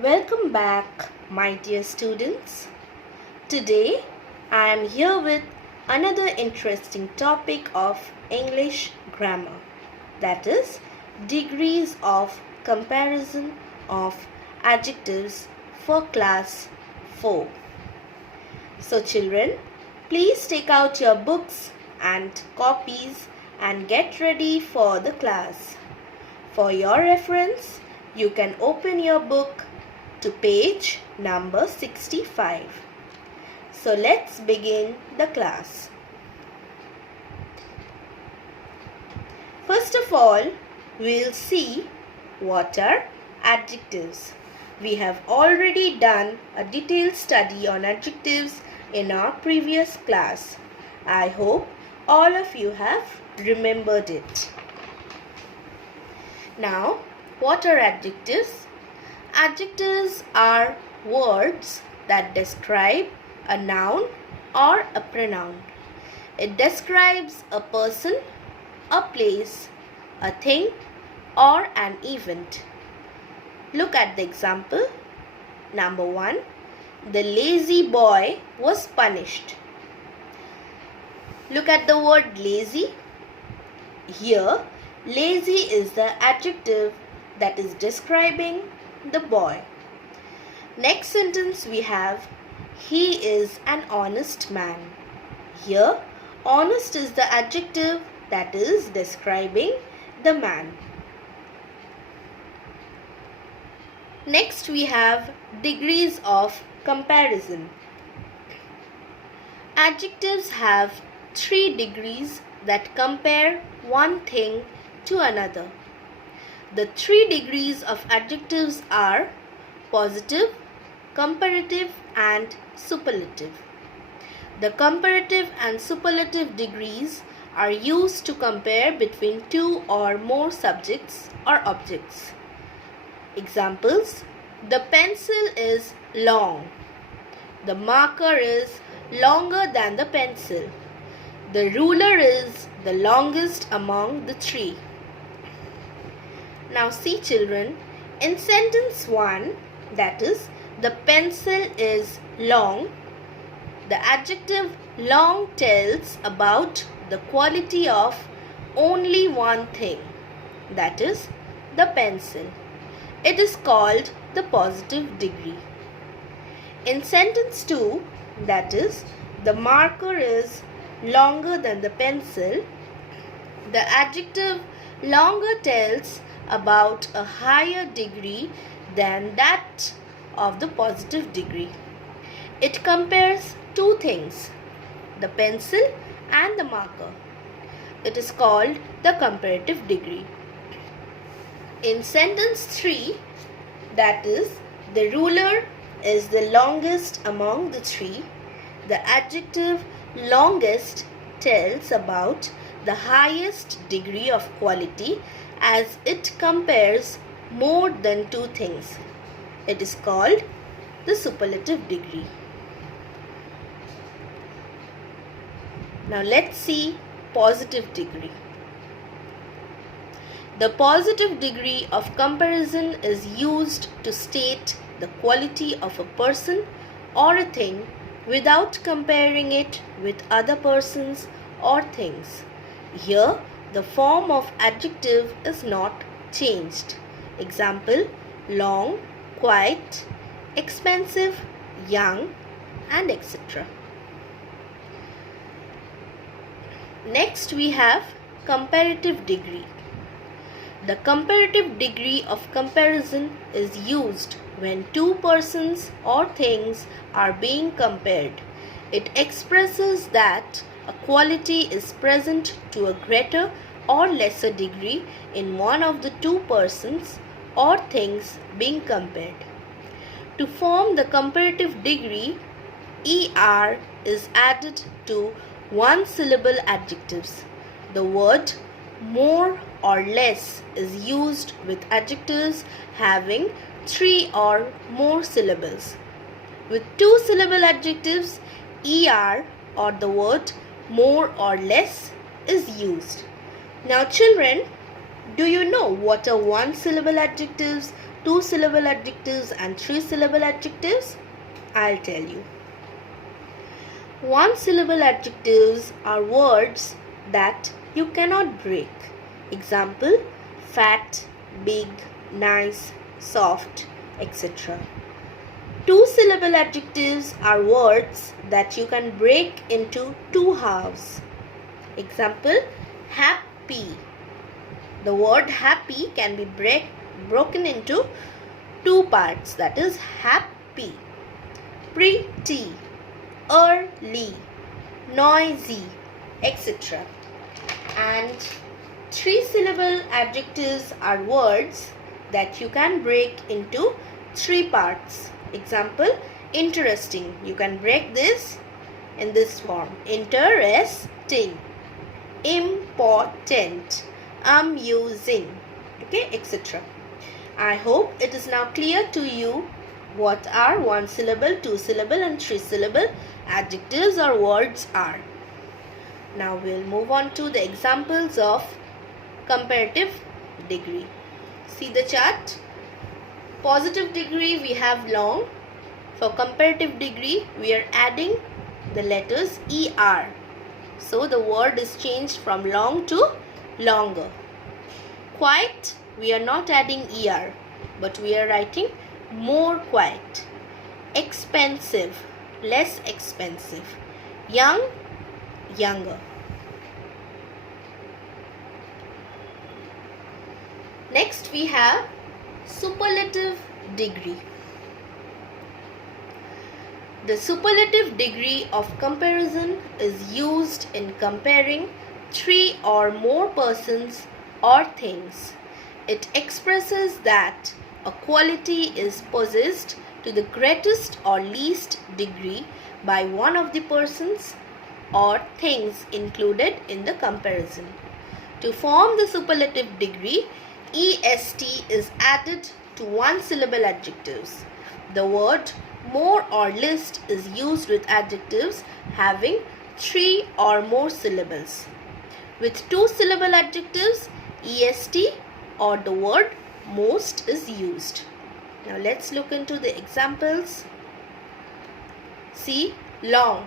Welcome back, my dear students. Today I am here with another interesting topic of English grammar, that is, degrees of comparison of adjectives for class 4. So, children, please take out your books and copies and get ready for the class. For your reference, you can open your book to page number 65. So let's begin the class. First of all, we'll see what are adjectives. We have already done a detailed study on adjectives in our previous class. I hope all of you have remembered it. Now, what are adjectives? Adjectives are words that describe a noun or a pronoun. It describes a person, a place, a thing, or an event. Look at the example. Number 1. The lazy boy was punished. Look at the word lazy. Here, lazy is the adjective that is describing the boy. Next sentence we have, he is an honest man. Here, honest is the adjective that is describing the man. Next we have degrees of comparison. Adjectives have 3 degrees that compare one thing to another. The 3 degrees of adjectives are positive, comparative, and superlative. The comparative and superlative degrees are used to compare between 2 or more subjects or objects. Examples: the pencil is long. The marker is longer than the pencil. The ruler is the longest among the 3. Now see, children, in sentence 1, that is, the pencil is long, the adjective long tells about the quality of only one thing, that is, the pencil. It is called the positive degree. In sentence 2, that is, the marker is longer than the pencil, the adjective longer tells about a higher degree than that of the positive degree. It compares 2 things, the pencil and the marker. It is called the comparative degree. In sentence 3, that is, the ruler is the longest among the 3, the adjective longest tells about the highest degree of quality as it compares more than 2 things. It is called the superlative degree. Now let's see positive degree. The positive degree of comparison is used to state the quality of a person or a thing without comparing it with other persons or things. Here, the form of adjective is not changed. Example: long, quiet, expensive, young, and etc. Next we have comparative degree. The comparative degree of comparison is used when 2 persons or things are being compared. It expresses that a quality is present to a greater or lesser degree in one of the 2 persons or things being compared. To form the comparative degree, ER is added to 1-syllable adjectives. The word more or less is used with adjectives having 3 or more syllables. With 2-syllable adjectives, ER or the word more or less is used. Now children, Do you know what are one-syllable adjectives, two-syllable adjectives and three-syllable adjectives? I'll tell you. One-syllable adjectives are words that you cannot break. Example, fat, big, nice, soft, etc. Two-syllable adjectives are words that you can break into two halves. Example, happy. The word happy can be broken into two parts, that is happy. Pretty, early, noisy, etc. And three-syllable adjectives are words that you can break into three parts. Example, interesting. You can break this in this form. Interesting, important, amusing, okay, etc. I hope it is now clear to you what are one-syllable, two-syllable and three-syllable adjectives or words are. Now we'll move on to the examples of comparative degree. See the chart. Positive degree we have long. For comparative degree we are adding the letters ER. So the word is changed from long to longer. Quiet, we are not adding ER, but we are writing more quiet. Expensive, less expensive. Young, younger. Next we have superlative degree. The superlative degree of comparison is used in comparing three or more persons or things. It expresses that a quality is possessed to the greatest or least degree by one of the persons or things included in the comparison. To form the superlative degree, est is added to one-syllable adjectives. The word more or less is used with adjectives having three or more syllables. With two-syllable adjectives, est or the word most is used. Now let's look into the examples. See, long.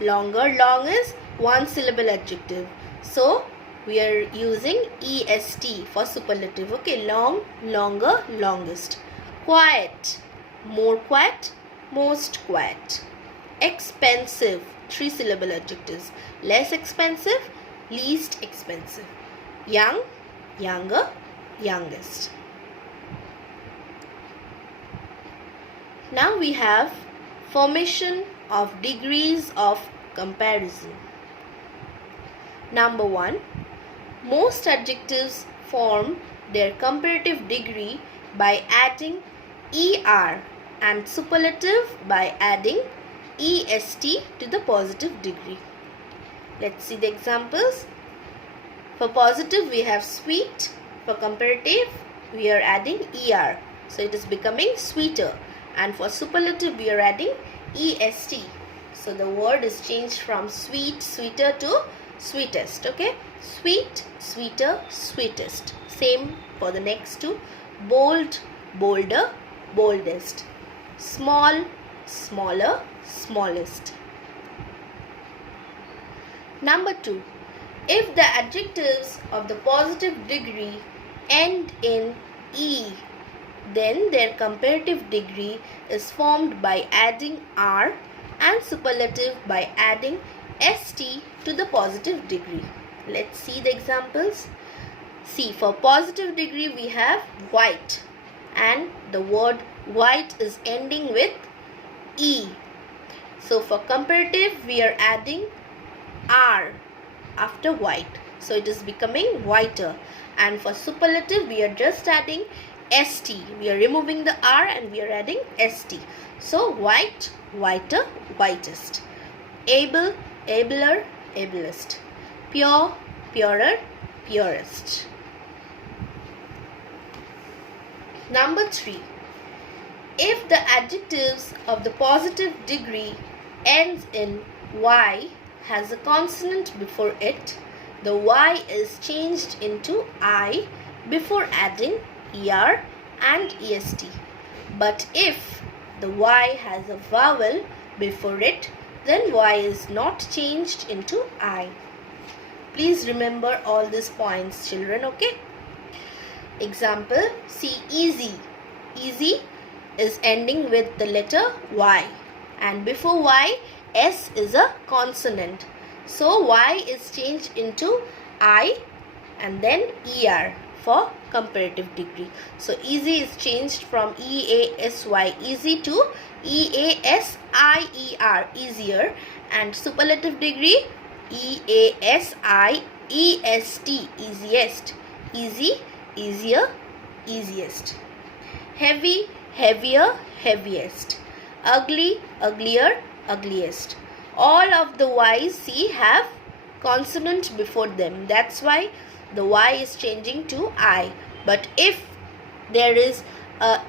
Longer, long is one-syllable adjective. So we are using est for superlative. Okay, long, longer, longest. Quiet, more quiet, most quiet. Expensive, three-syllable adjectives. Less expensive, least expensive. Young, younger, youngest. Now we have formation of degrees of comparison. Number 1. Most adjectives form their comparative degree by adding er and superlative by adding est to the positive degree. Let's see the examples. For positive we have sweet. For comparative we are adding er. So it is becoming sweeter. And for superlative we are adding est. So the word is changed from sweet, sweeter to sweetest. Okay. Sweet, sweeter, sweetest. Same for the next two. Bold, bolder, boldest. Small, smaller, smallest. Number 2. If the adjectives of the positive degree end in e, then their comparative degree is formed by adding r and superlative by adding st to the positive degree. Let's see the examples. See, for positive degree we have white and the word white is ending with e. So for comparative we are adding r after white. So it is becoming whiter. And for superlative we are just adding st. We are removing the r and we are adding st. So white, whiter, whitest. Able, abler, ablest. Pure, purer, purest. Number 3. If the adjectives of the positive degree ends in y, has a consonant before it, the y is changed into I before adding er and est. But if the y has a vowel before it, then y is not changed into I. Please remember all these points, children, okay? Example, see easy. Easy is ending with the letter y, and before y, s is a consonant. So y is changed into I and then er for comparative degree. So easy is changed from EASY, easy, to EASIER, easier, and superlative degree EASIEST, easiest, easy, easier, easiest. Heavy, heavier, heaviest. Ugly, uglier, ugliest. All of the y's see have consonant before them. That's why the y is changing to I. But if there is a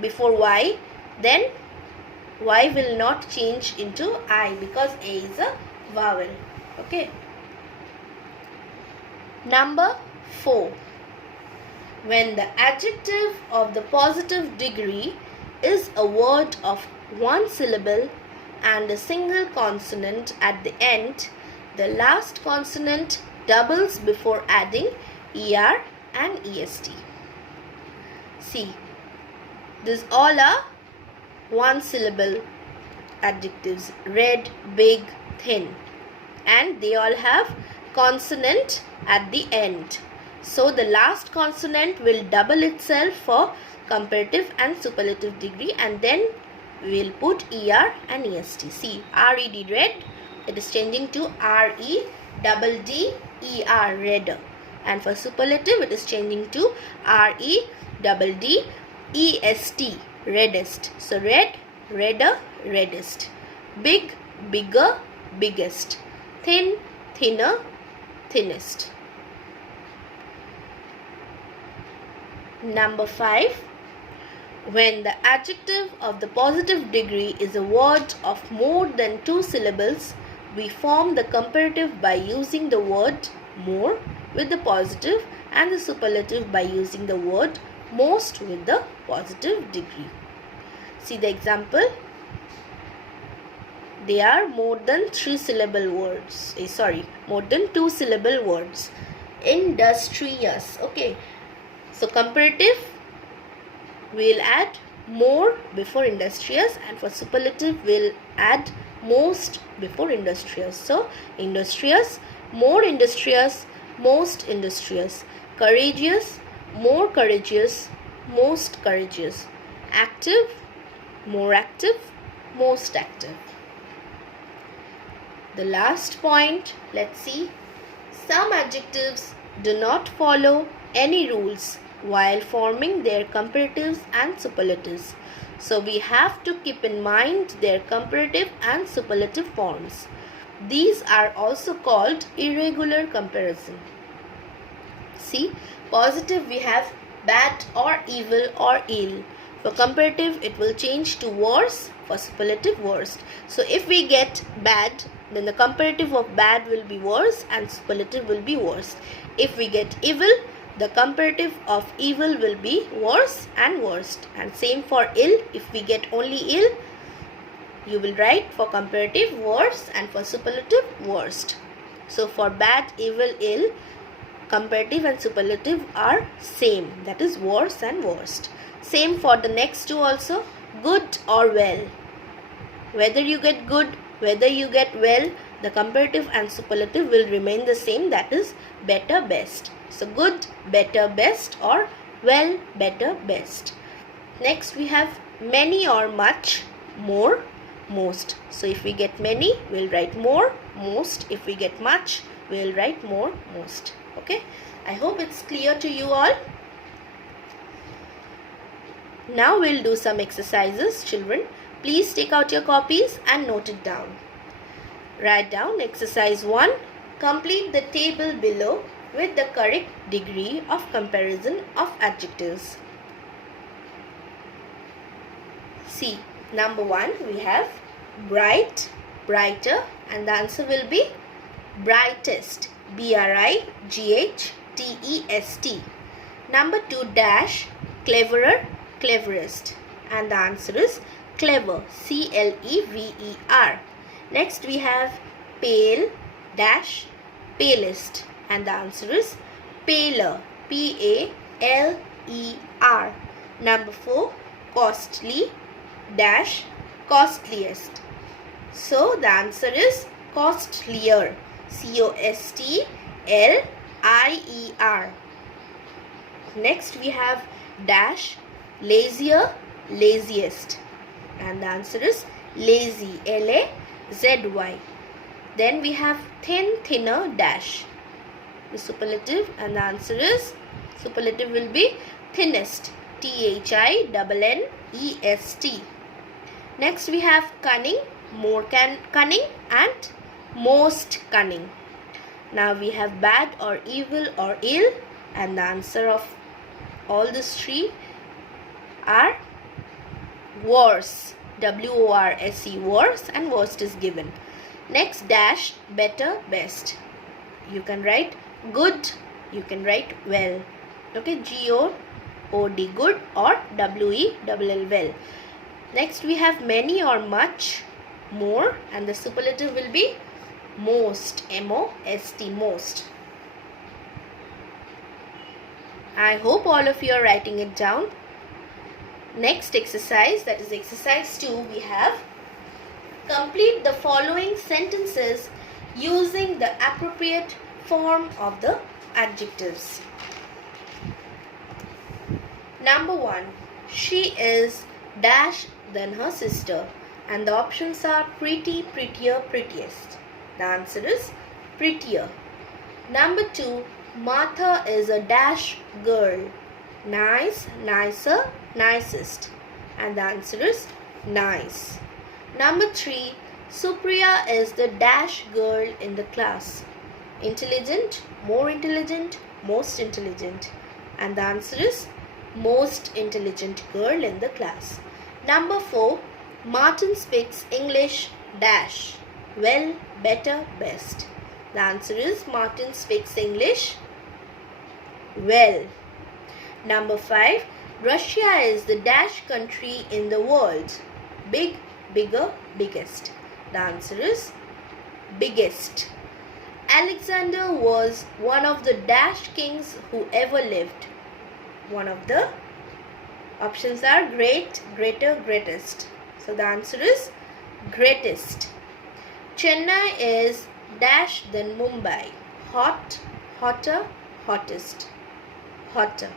before y, then y will not change into I because a is a vowel. Okay. Number 4. When the adjective of the positive degree is a word of one syllable and a single consonant at the end, the last consonant doubles before adding er and est. See, these all are one syllable adjectives: red, big, thin, and they all have consonant at the end. So the last consonant will double itself for comparative and superlative degree, and then we will put er and est. See, red, red, it is changing to REDD ER, red. And for superlative, it is changing to REDD EST, reddest. So red, redder, reddest. Big, bigger, biggest. Thin, thinner, thinnest. Number 5. When the adjective of the positive degree is a word of more than 2 syllables, we form the comparative by using the word more with the positive and the superlative by using the word most with the positive degree. See the example. They are more than 3 syllable words. More than 2 syllable words. Industrious. Okay. So comparative, we will add more before industrious, and for superlative we will add most before industrious. So industrious, more industrious, most industrious. Courageous, more courageous, most courageous. Active, more active, most active. The last point, let's see. Some adjectives do not follow any rules while forming their comparatives and superlatives. So we have to keep in mind their comparative and superlative forms. These are also called irregular comparison. See, positive we have bad or evil or ill. For comparative it will change to worse, for superlative worst. So if we get bad, then the comparative of bad will be worse and superlative will be worst. If we get evil, the comparative of evil will be worse and worst. And same for ill. If we get only ill, you will write for comparative worse and for superlative worst. So for bad, evil, ill, comparative and superlative are same. That is worse and worst. Same for the next two also. Good or well. Whether you get good, whether you get well, the comparative and superlative will remain the same. That is better, best. So good, better, best, or well, better, best. Next we have many or much, more, most. So if we get many, we'll write more, most. If we get much, we'll write more, most. Okay. I hope it's clear to you all. Now we'll do some exercises, children. Please take out your copies and note it down. Write down exercise 1. Complete the table below with the correct degree of comparison of adjectives. See, number 1 we have bright, brighter, and the answer will be brightest. B-R-I-G-H-T-E-S-T. Number 2, dash, cleverer, cleverest. And the answer is clever, C-L-E-V-E-R. Next we have pale, dash, palest. And the answer is paler, P-A-L-E-R. Number 4, costly, dash, costliest. So the answer is costlier, C-O-S-T-L-I-E-R. Next we have dash, lazier, laziest. And the answer is lazy, L-A-Z-Y. Then we have thin, thinner, dash. The superlative, and the answer is, superlative will be thinnest, T-H-I-N-N-E-S-T. Next we have cunning, more cunning, and most cunning. Now we have bad or evil or ill, and the answer of all these three are worse, W-O-R-S-E, worse, and worst is given. Next, dash, better, best. You can write good, you can write well. Okay, G-O-O-D, good, or W-E-L-L, well. Next we have many or much, more, and the superlative will be most, M-O-S-T, most. I hope all of you are writing it down. Next exercise, that is exercise 2, we have complete the following sentences using the appropriate form of the adjectives. Number 1, she is dash than her sister, and the options are pretty, prettier, prettiest. The answer is prettier. Number 2, Martha is a dash girl, nice, nicer, nicest, and the answer is nice. Number 3, Supriya is the dash girl in the class, intelligent, more intelligent, most intelligent, and the answer is most intelligent girl in the class. Number 4, Martin speaks English dash, well, better, best. The answer is Martin speaks English well. Number 5, Russia is the dash country in the world, big, bigger, biggest. The answer is biggest. Alexander was one of the dash kings who ever lived. One of the options are great, greater, greatest. So the answer is greatest. Chennai is dash than Mumbai, hot, hotter, hottest, hotter.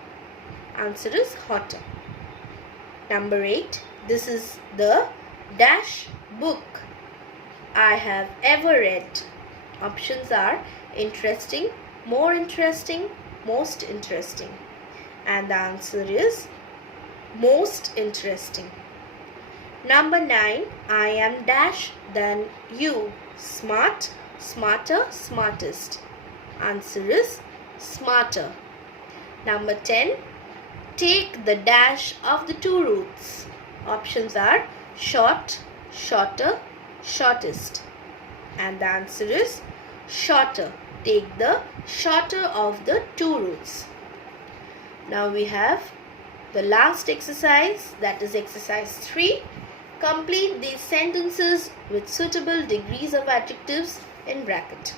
Answer is hotter. Number 8, this is the dash book I have ever read. Options are interesting, more interesting, most interesting, and the answer is most interesting. Number 9, I am dash than you, smart, smarter, smartest. Answer is smarter. Number 10, take the dash of the two roots. Options are short, shorter, shortest, and the answer is shorter. Take the shorter of the two roots. Now we have the last exercise, that is exercise 3. Complete these sentences with suitable degrees of adjectives in bracket.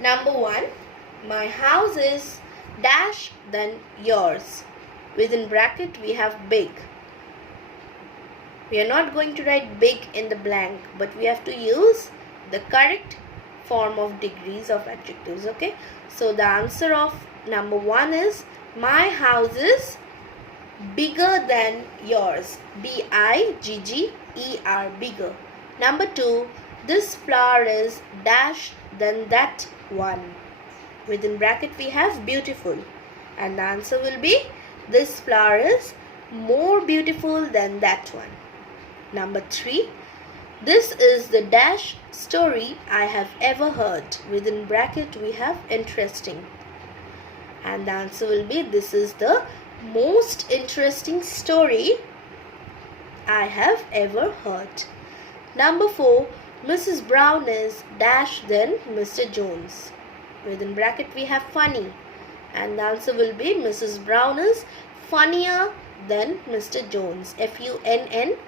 Number 1, my house is dash than yours. Within bracket we have big. We are not going to write big in the blank, but we have to use the correct form of degrees of adjectives. Okay, so the answer of number 1 is my house is bigger than yours, B-I-G-G-E-R, bigger. Number 2, this flower is dash than that one. Within bracket we have beautiful, and the answer will be this flower is more beautiful than that one. Number 3, this is the dash story I have ever heard. Within bracket we have interesting, and the answer will be this is the most interesting story I have ever heard. Number 4, Mrs. Brown is dash than Mr. Jones. Within bracket we have funny, and the answer will be Mrs. Brown is funnier than Mr. Jones. Funnier.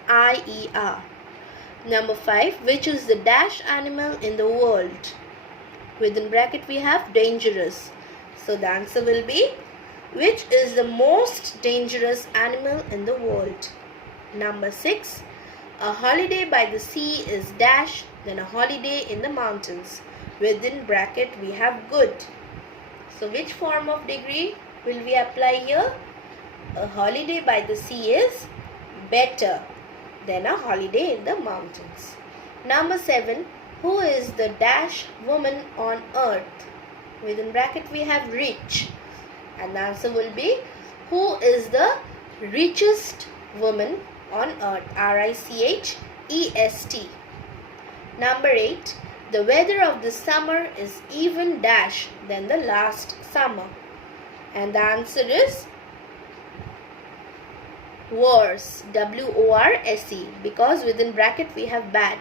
Number 5. Which is the dash animal in the world? Within bracket we have dangerous. So the answer will be which is the most dangerous animal in the world? Number 6. A holiday by the sea is dash than a holiday in the mountains. Within bracket we have good. So which form of degree will we apply here? A holiday by the sea is better than a holiday in the mountains. Number 7. Who is the dash woman on earth? Within bracket we have rich. And the answer will be who is the richest woman on earth? Richest. Number 8. The weather of this summer is even dash than the last summer. And the answer is worse. WORSE, because within bracket we have bad.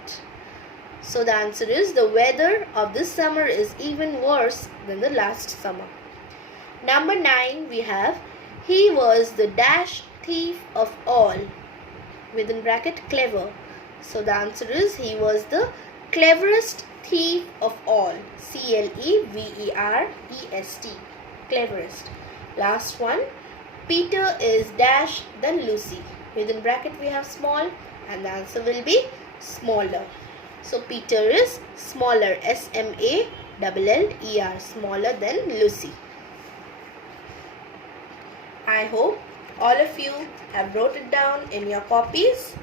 So the answer is the weather of this summer is even worse than the last summer. Number 9 we have he was the dash thief of all. Within bracket clever. So the answer is he was the cleverest thief of all. CLEVEREST. Cleverest. Last one. Peter is dash than Lucy. Within bracket we have small, and the answer will be smaller. So Peter is smaller. SMALLER. Smaller than Lucy. I hope all of you have wrote it down in your copies.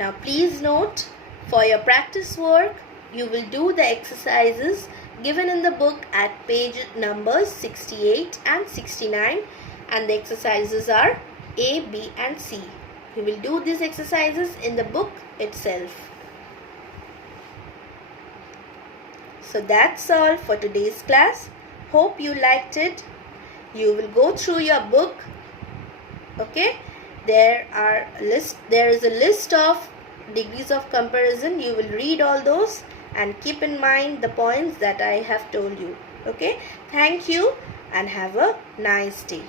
Now please note, for your practice work, you will do the exercises given in the book at page numbers 68 and 69, and the exercises are A, B and C. You will do these exercises in the book itself. So that's all for today's class. Hope you liked it. You will go through your book. Okay, there is a list of degrees of comparison. You will read all those and keep in mind the points that I have told you. Okay, thank you and have a nice day.